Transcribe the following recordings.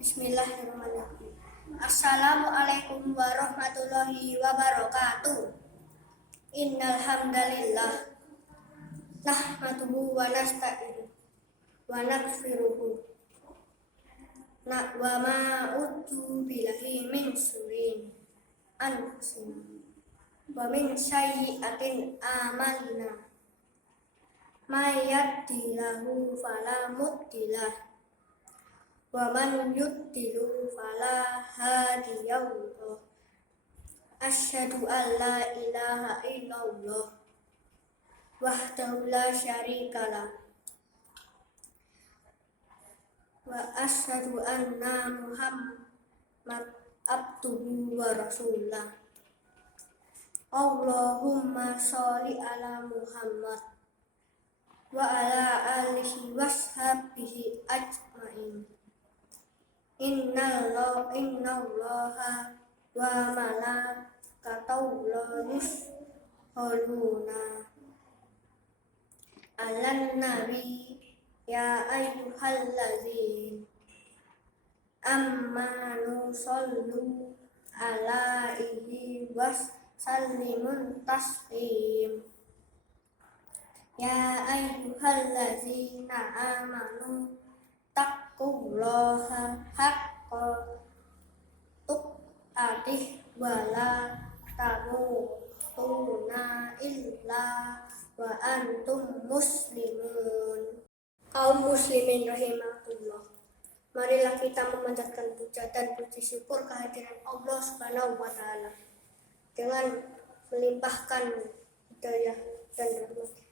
Bismillahirrahmanirrahim. Assalamualaikum warahmatullahi wabarakatuh. Innal hamdalillah nahmaduhu wa nasta'inuhu wa naghfiruhu wa ma'udzu billahi min syururi anfusina wa min sayyi'ati a'malina may yahdihillahu fala mudilla wa man yudlil fala hadiya lahu. Asyhadu an la ilaha illallah wahdahu la syarikalah wa asyhadu anna Muhammad abduhu wa rasulullah. Allahumma sholli ala Muhammad wa ala alihi washabihi ajmain. Innallaha wa malaikatahu yusholluna 'alan nabi ya ayyuhalladzina amanu shollu 'alaihi wasallimu taslim. Ya ayyuhalladzina amanu taqullaha haqqa tuqatih wa la tamutunna illa wa antum muslimun. Kaum muslimin rahimakumullah, marilah kita memanjatkan puja dan puji syukur kehadiran Allah Subhanahu wa taala dengan melimpahkan hidayah dan rahmat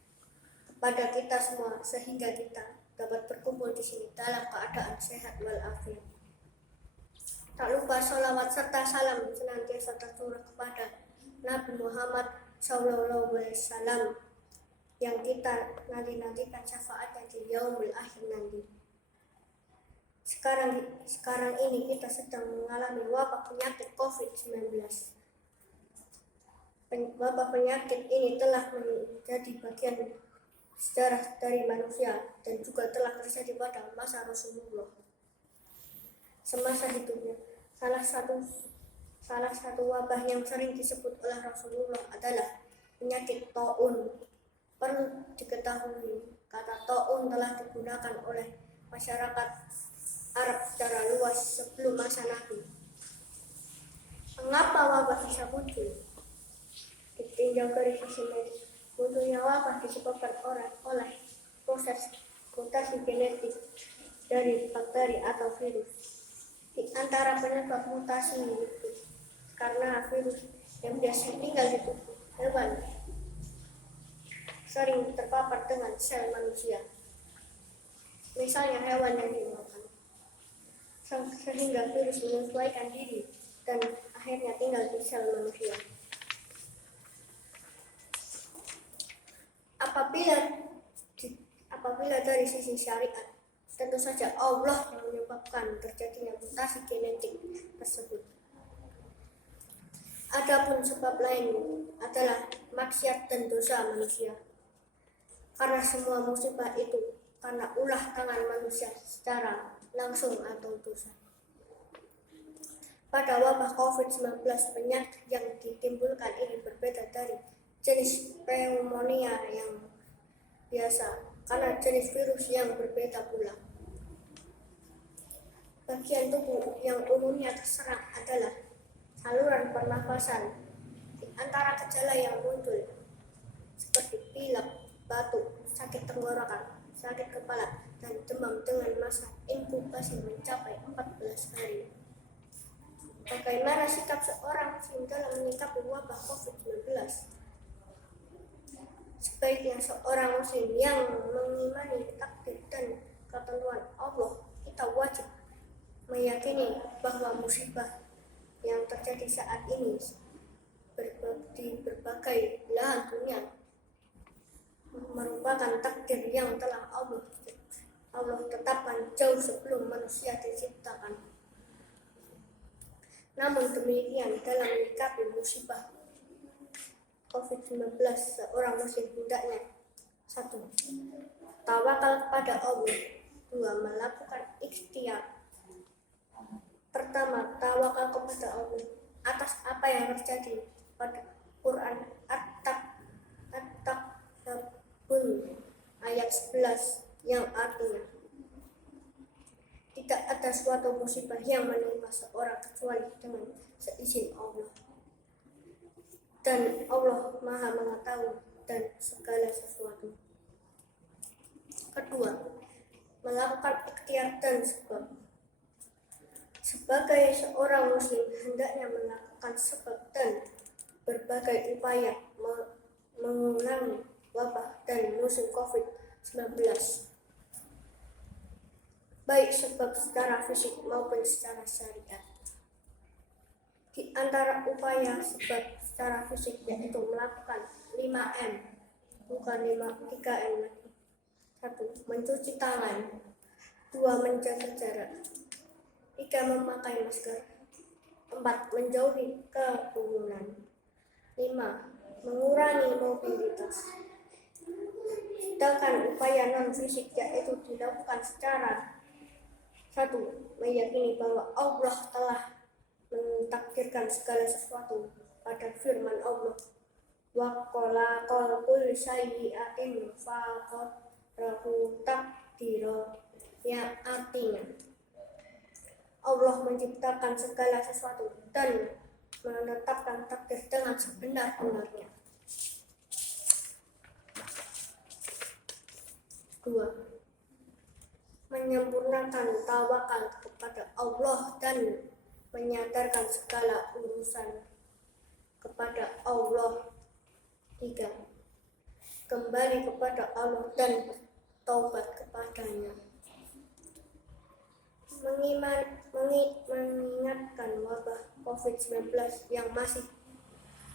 kepada kita semua sehingga kita dapat berkumpul di sini dalam keadaan sehat walafiat. Tak lupa sholawat serta salam senantiasa tercurah kepada Nabi Muhammad SAW yang kita nanti-nantikan syafaatnya di yaumul akhir nanti. Sekarang ini kita sedang mengalami wabah penyakit COVID-19. Wabah penyakit ini telah menjadi bagian sejarah dari manusia dan juga telah terjadi pada masa Rasulullah. Semasa hidupnya, salah satu wabah yang sering disebut oleh Rasulullah adalah penyakit taun. Perlu diketahui, kata taun telah digunakan oleh masyarakat Arab secara luas sebelum masa Nabi. Mengapa wabah bisa muncul? Ditinjau dari sisi medis, munculnya wabah disebabkan oleh proses mutasi genetik dari bakteri atau virus. Di antara penyebab mutasi itu karena virus yang biasa tinggal di tubuh hewan sering terpapar dengan sel manusia. Misalnya hewan yang dimakan, sehingga virus menyesuaikan diri dan akhirnya tinggal di sel manusia. Apabila dari sisi syariat, tentu saja Allah yang menyebabkan terjadinya mutasi genetik tersebut. Adapun sebab lain adalah maksiat dan dosa manusia. Karena semua musibah itu karena ulah tangan manusia secara langsung atau dosa. Pada wabah COVID-19, penyakit yang ditimbulkan ini berbeda dari jenis pneumonia yang biasa karena jenis virus yang berbeda pula. Bagian tubuh yang umumnya terserang adalah saluran pernafasan. Di antara gejala yang muncul seperti pilek, batuk, sakit tenggorokan, sakit kepala, dan demam dengan masa inkubasi mencapai 14 hari. Bagaimana sikap seorang muslim dalam menyikapi wabah COVID-19? Sebaiknya seorang muslim yang mengimani takdir dan ketentuan Allah, kita wajib meyakini bahwa musibah yang terjadi saat ini di berbagai belahan dunia merupakan takdir yang telah Allah tetapkan jauh sebelum manusia diciptakan. Namun demikian, dalam menyikapi musibah COVID-19, seorang muslim hendaknya 1. Tawakal kepada Allah. 2. Melakukan ikhtiar Pertama, tawakal kepada Allah atas apa yang terjadi pada Quran At-Takabur ayat 11 yang artinya tidak ada suatu musibah yang menimpa seorang kecuali dengan seizin Allah, dan Allah Maha mengetahui dan segala sesuatu. Kedua, melakukan ikhtiar dan sebab. Sebagai seorang muslim hendaknya melakukan sebab dan berbagai upaya mengurangi wabah dan musim COVID-19, baik sebab secara fisik maupun secara syariat. Di antara upaya sebab secara fisik yaitu melakukan 5M, bukan 3M lagi. 1. Mencuci tangan. 2. Menjaga jarak. 3. Memakai masker. 4. Menjauhi kerumunan. 5. Mengurangi mobilitas. Sedangkan upaya non-fisik yaitu dilakukan secara 1. Meyakini bahwa Allah telah mentakdirkan segala sesuatu pada firman Allah, wa qala kullu syai'in faqadarahu taqdira, yang artinya Allah menciptakan segala sesuatu dan menetapkan takdir dengan sebenar-benarnya. 2. Menyempurnakan tawakal kepada Allah dan menyadarkan segala urusan kepada Allah. 3. Kembali kepada Allah dan bertaubat kepadanya. Mengingatkan wabah COVID-19 yang masih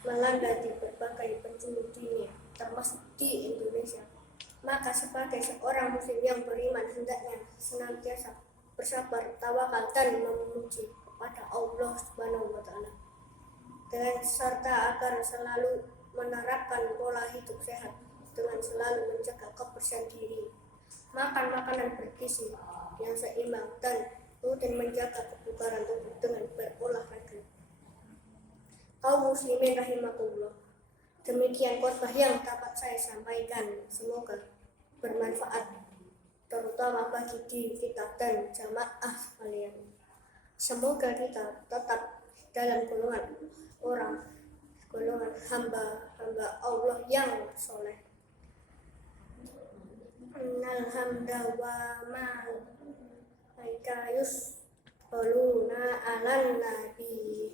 melanda di berbagai penjuru dunia, termasuk di Indonesia, maka sebagai seorang muslim yang beriman hendaknya senantiasa bersabar, tawakal, dan memuji kepada Allah Subhanahu wa Ta'ala, dengan serta agar selalu menerapkan pola hidup sehat dengan selalu menjaga kebersihan diri, makan makanan bergizi yang seimbang, dan rutin menjaga kebugaran tubuh dengan berolahraga. Kaum muslimin rahimakumullah, demikian khotbah yang dapat saya sampaikan, semoga bermanfaat terutama bagi diri kita dan jamaah sekalian. Semoga kita tetap dalam golongan hamba Allah yang soleh. Innal hamda wa malaika yusholluna 'alan nabi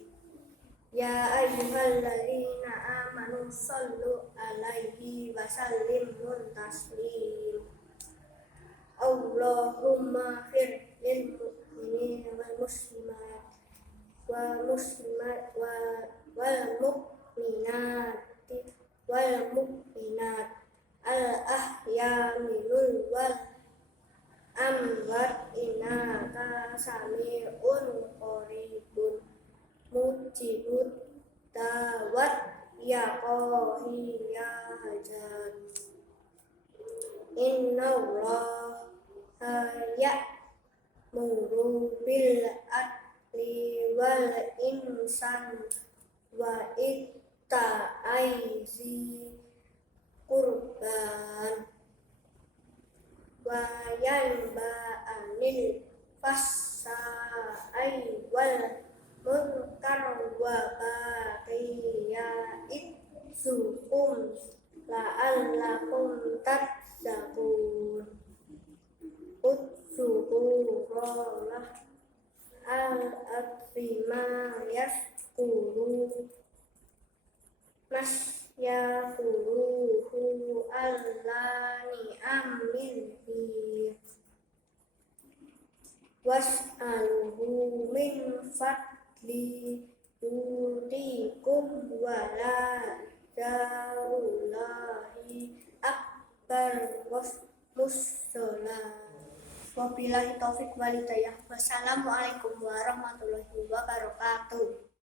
ya ayyuhalladzina amanu shollu 'alaihi wa sallimu taslim. Allahumma fir lil mu'minina wal muslimat wal mu'minat al ahya minul wal amwat innaka sami'un qaribun mujibud da'wat ya qahi ya hajat. Innallaha ya'muru bil adli wal ihsan wa ita'i dzil qurban wa yanha 'anil fahsya'i wal munkar wa baghi ya'izukum la'allakum tattaqun. Udzukurullah al-azima yakuruhu allani amilhi was'aluhu min fadli yutikum wala darullahi akbar mussalam. Wabillahi taufik walhidayah. Wassalamualaikum warahmatullahi wabarakatuh.